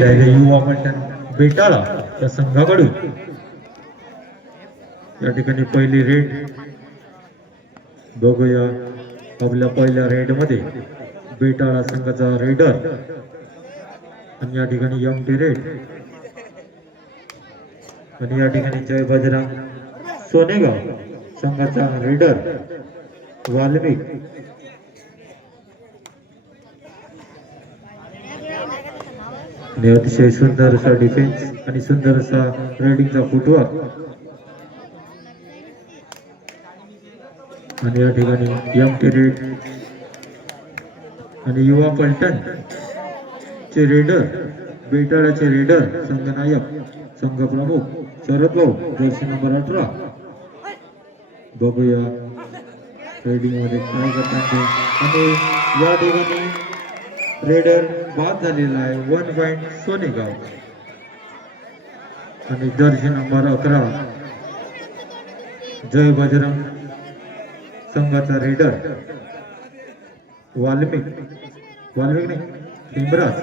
युवा पलटण बेटाळा या संघाकडून या ठिकाणी पहिली रेड बघूया. आपल्या पहिल्या रेड मध्ये बेटाळा संघाचा रेडर आणि या ठिकाणी एमटी रेड आणि या ठिकाणी जय बजरंग सोनेगाव संघाचा रेडर वाल्मिक आणि अतिशय सुंदर असा डिफेन्स आणि सुंदर असा रेडिंगचा फुटवर्क आणि या ठिकाणी एमटी रेड आणि युवा पलटण चे रेडर बेटाळाचे रेडर संघनायक संघ प्रमुख शरद भाऊ जर्सी नंबर 18. बघूया रेडिंग मध्ये काय करतात आणि या ठिकाणी रेडर बाद झालेला आहे 1 पॉइंट सोनेगाव आणि जर्सी नंबर 11 जय बजरंग संघाचा रेडर वाल्मिक नाही हिमराज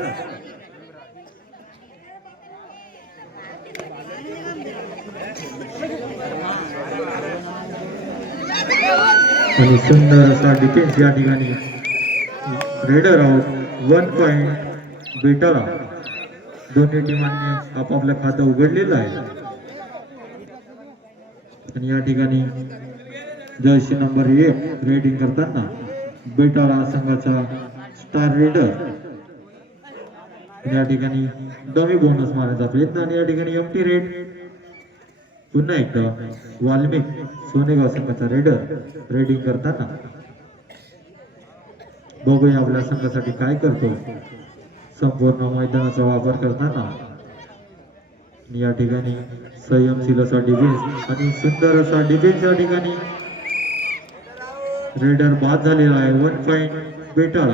आणि सुंदर असा डिफेन्स या ठिकाणी रेडर आउट 1 पॉइंट बेटाळा. दोन्ही टीमांनी आपापलं खातं उघडलेलं आहे आणि या ठिकाणी जर्सी नंबर 1 रेडिंग करताना बेटाळा संघाचा स्टार रेडर या ठिकाणी डमी बोनस मारण्याचा प्रयत्न आणि या ठिकाणी एमटी रेड पुन्हा एकदा वाल्मिक सोनेगाव संघाचा रेडर रेडिंग करताना. बघूया आपल्या संघासाठी काय करतो संपूर्ण मैदानाचा वापर करताना. या ठिकाणी संयमशील असा डिफेन्स आणि सुंदर असा डिफेन्स या ठिकाणी रेडर बाद झालेला आहे 1 पॉइंट बेटाळा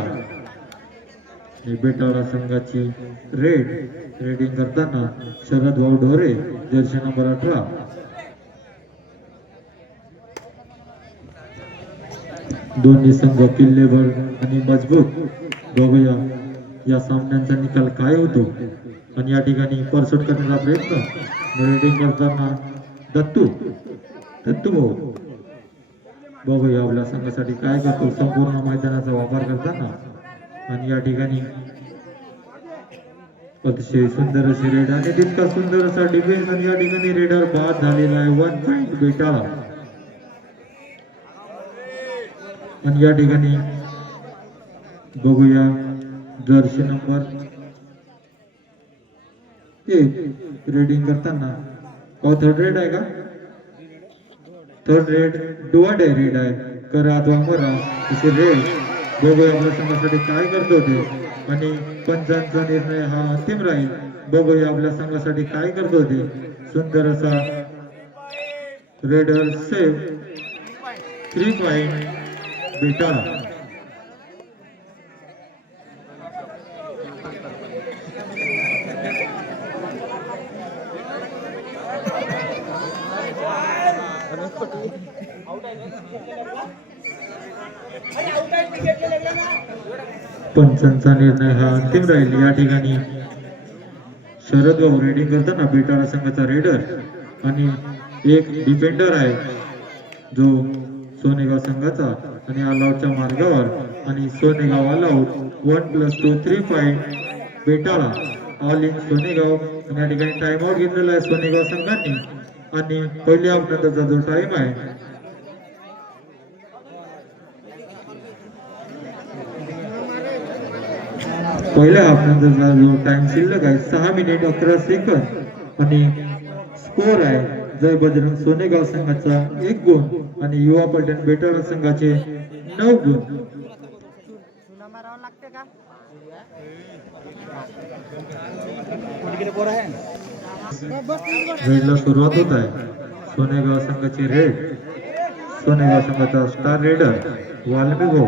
आणि बेटाळा संघाची रेडिंग करताना शरद भाऊ ढोरे जर्सी नंबर 18. दोन्ही संघ किल्लेभर आणि मजबूत. बघूया या सामन्यांचा निकाल काय होतो आणि या ठिकाणी परसोट करण्याचा प्रयत्न रेडिंग करताना दत्तू भाऊ. बघूया आपल्या संघासाठी काय करतो संपूर्ण मैदानाचा वापर करताना आणि या ठिकाणी अतिशय सुंदर असे रेड आणि तितका सुंदर असा डिफेन्स आणि या ठिकाणी रेडर बाद झालेला आहे 1 पॉइंट बेटाळा आणि या ठिकाणी बघूया जर्सी नंबर 1 रेडिंग करताना थर्ड रेड आहे का? थर्ड रेड डुआ रेड आहे करा अथवा मरा असे रेड. बघूया आपल्या संघासाठी काय करतो ते आणि पंचांचा निर्णय हा अंतिम राहील. बघूया आपल्या संघासाठी काय करतो ते. सुंदर असा रेडर सेव 3 पॉइंट बेटाळा. पंचांचा निर्णय हा अंतिम राहील. या ठिकाणी शरद भाऊ रेडिंग करताना बेटाळा संघाचा रेडर आणि एक डिफेंडर आहे जो सोनेगाव संघाचा आणि ऑलआउटच्या मार्गावर आणि Sonegaon all out 1+2 3 point Betala all in Sonegaon. आणि या ठिकाणी टाइम आउट घेतलेला आहे सोनेगाव संघाने आणि पहिल्या हाफनंतरचा जो टाइम आहे पहिल्या हाफनंतरचा जो टाइम शिल्लक आहे 6 मिनिट 11 सेकंद आणि स्कोर आहे जय बजरंग सोनेगाव संघाचा 1 गुण आणि युवा पलटण बेटाळा संघाचे 9 गुण. रेडला सुरुवात होत आहे. सोनेगाव संघाची रेड सोनेगाव संघाचा स्टार रेडर वाल्मिक भाऊ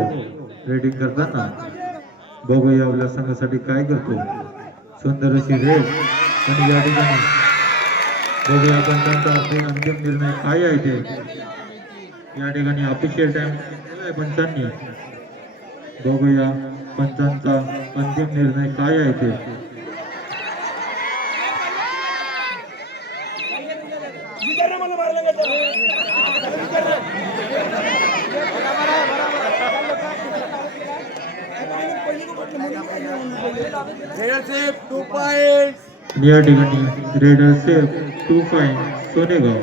रेडिंग करताना. बघूया आपल्या संघासाठी काय करतो सुंदर अशी रेड आणि या ठिकाणी बघूया पंचांचा अंतिम निर्णय काय आहे ते. या ठिकाणी ऑफिशियल टाइम दिलेला आहे पंचांनी. बघूया पंचांचा अंतिम निर्णय काय आहे ते. टू पॉइंट या ठिकाणी रेडर सेफ 2 पॉइंट सोनेगाव.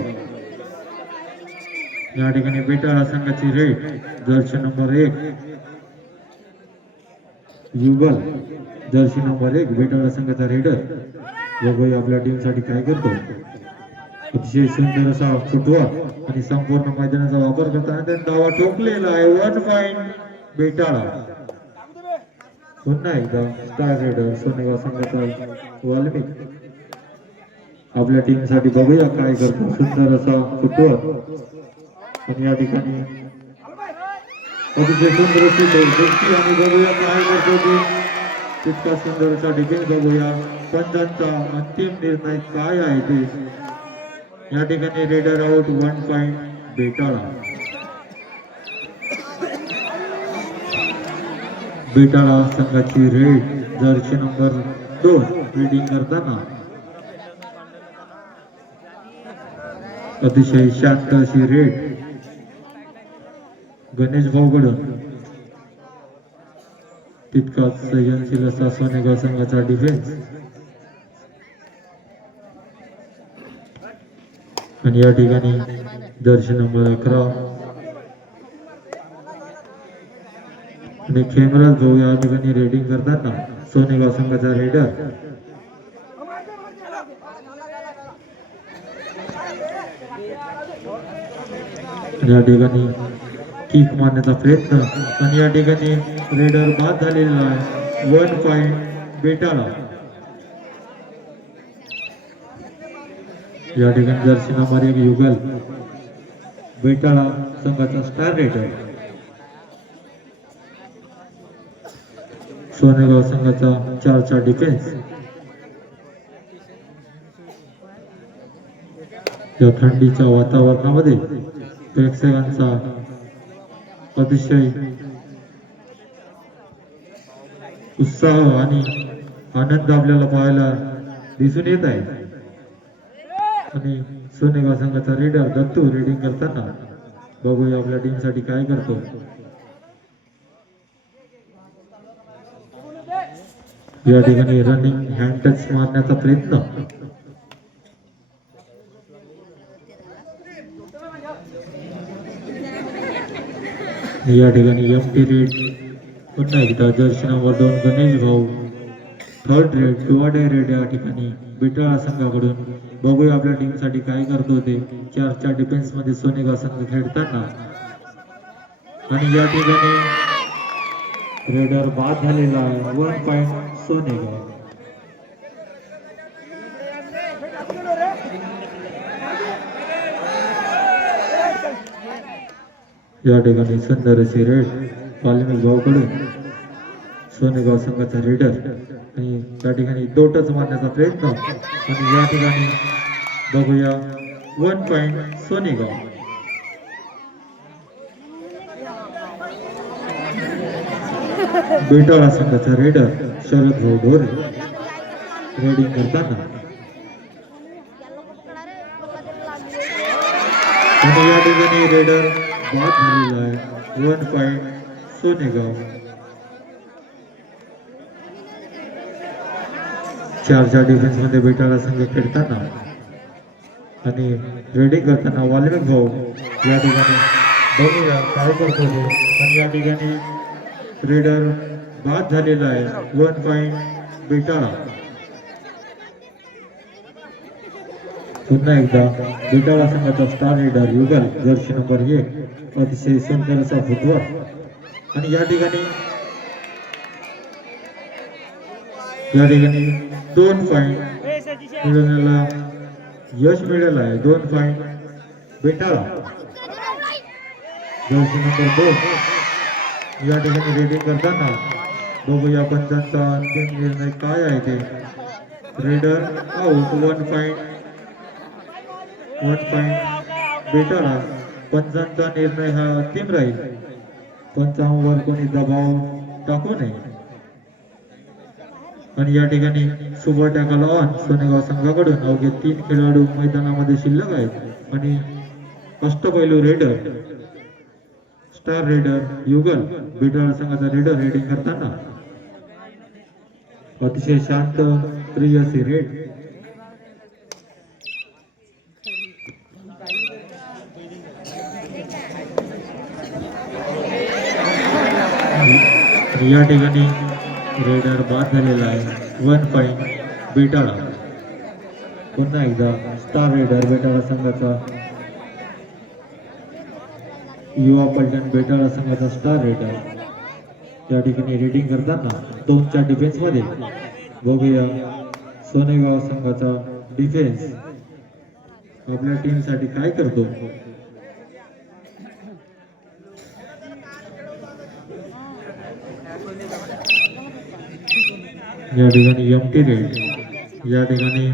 या ठिकाणी बेटाळा संघाची रेड जर्सी नंबर 1 युगल जर्सी नंबर 1 बेटाळा संघाचा रेडर. बघूया आपल्या टीम साठी काय करतो. अतिशय सुंदर असा फुटबॉल आणि संपूर्ण मैदानाचा वापर करताना त्यांनी धावा ठोकलेला आहे. 1 पॉइंट बेटाळा. पुन्हा एकदा स्टार रेडर सोनेगाव संघाचा वाल्मिक आपल्या टीम साठी बघूया काय करतो. सुंदर असा फुटबॉल आणि या ठिकाणी अतिशय सुंदर अशी दोस्ती आणि बघूया काय करतो ते. तितका सुंदर असा डिफेन्स बघूया. पंचांचा अंतिम निर्णय काय आहे ते. या ठिकाणी raider out 1 point Betala. Betala संघाची रेड जर्सी नंबर 2 रीडिंग करताना अतिशय शांत अशी रेड गणेश भाऊकडून. तितकाच संयमशील असा सोनेगाव संघाचा डिफेन्स. आणि या ठिकाणी जर्सी नंबर 11 आणि खेमराज भाऊ या ठिकाणी रेडिंग करताना सोनेगाव संघाचा रेडर. या ठिकाणी किक मारण्याचा प्रयत्न आणि या ठिकाणी रेडर बाद झालेला आहे. 1 पॉइंट बेटाळा. या ठिकाणी जर्सी नंबर 1 युगल बेटाळा संघाचा स्टार रेडर. सोनेगाव संघाचा 4चा डिफेन्स. या थंडीच्या वातावरणामध्ये प्रेक्षकांचा अतिशय उत्साह आणि आनंद आपल्याला पाहायला दिसून येत आहे. आणि सोनेगाव संघाचा रेडर दत्तू रेडिंग करताना बघूया आपल्या टीम साठी काय करतो. या ठिकाणी रनिंग हँड टच मारण्याचा प्रयत्न. या ठिकाणी एमटी रेड पुन्हा एकदा जर्सी नंबर 2 गणेश भाऊ. थर्ड रेड टुवाडे रेड या ठिकाणी बेटाळा संघाकडून. बघूया आपल्या टीम साठी काय करतो ते. 4च्या डिफेन्स मध्ये सोनेगाव संघ खेळताना आणि या ठिकाणी रेडर बाद झालेला आहे. 1 पॉइंट सोनेगाव. या ठिकाणी सुंदर अशी रेड वाल्मिक भाऊकडून सोनेगाव संघाचा रेडर. आणि त्या ठिकाणी दोटच मारण्याचा प्रयत्न आणि या ठिकाणी बघूया 1 पॉइंट सोनेगाव. बेटाळा संघाचा रेडर शरद भाऊ ढोरे रेडिंग करताना आणि या ठिकाणी रेडर बाद झालेला आहे. 1 पॉइंट सोनेगाव. 4च्या डिफेन्स मध्ये बेटाळा संघ खेळताना आणि रेडिंग करताना वाल्मिक भाऊ या ठिकाणी बघूया काय करतो ते. आणि या ठिकाणी रेडर बाद झालेला आहे. 1 पॉइंट बेटाळा. पुन्हा एकदा बेटाळा संघाचा स्टार रेडर युगल जर्सी नंबर 1 अतिशय सुंदर असा फुटबॉल. आणि या ठिकाणी 2 पॉइंट मिळवण्याला यश मिळालं आहे. 2 पॉइंट बेटाळा. जर्सी नंबर 2 या ठिकाणी रेडिंग करताना बघूया पंचांचा अंतिम निर्णय काय आहे ते. Raider out. 1 पॉइंट बेटाळा. पंचांचा निर्णय हा अंतिम राहील. पंचांवर कोणी दबाव टाकू नये. आणि या ठिकाणी सुपर टॅकल ऑन सोनेगाव संघाकडून. अवघे 3 खेळाडू मैदानामध्ये शिल्लक आहेत आणि अष्टपैलू रेडर स्टार रेडर युगल बेटाळा संघाचा रेडर रेडिंग करताना अतिशय शांत प्रिय असे रेड. या ठिकाणी रेडर बाद झालेला आहे. 1 पॉइंट बेटाळा. पुन्हा एकदा स्टार रेडर बेटाळा संघाचा युवा पलटण बेटाळा संघाचा स्टार रेडर या ठिकाणी रेडिंग करताना 2च्या डिफेन्स मध्ये. बघूया सोनेगाव संघाचा डिफेन्स आपल्या टीम साठी काय करतो. या ठिकाणी एमटी रेड. या ठिकाणी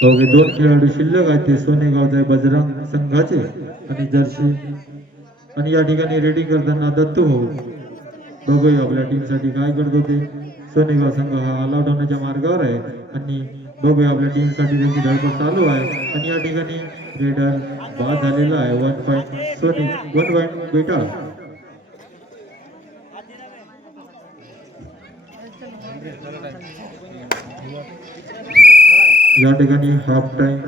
दोघे 2 खेळाडू शिल्लक आहेत ते सोनेगावचे बजरंग संघाचे आणि जर्सी. आणि या ठिकाणी रेडिंग करताना दत्तू भाऊ. बघूया आपल्या टीम साठी काय करतो ते. सोनेगाव संघ हा ऑल आउट होण्याच्या मार्गावर आहे आणि बघूया आपल्या टीम साठी त्यांची धडपड चालू आहे. आणि या ठिकाणी रेडर बाद झालेला आहे. 1 पॉइंट सोने 1 पॉइंट बेटा. या ठिकाणी हाफ टाइम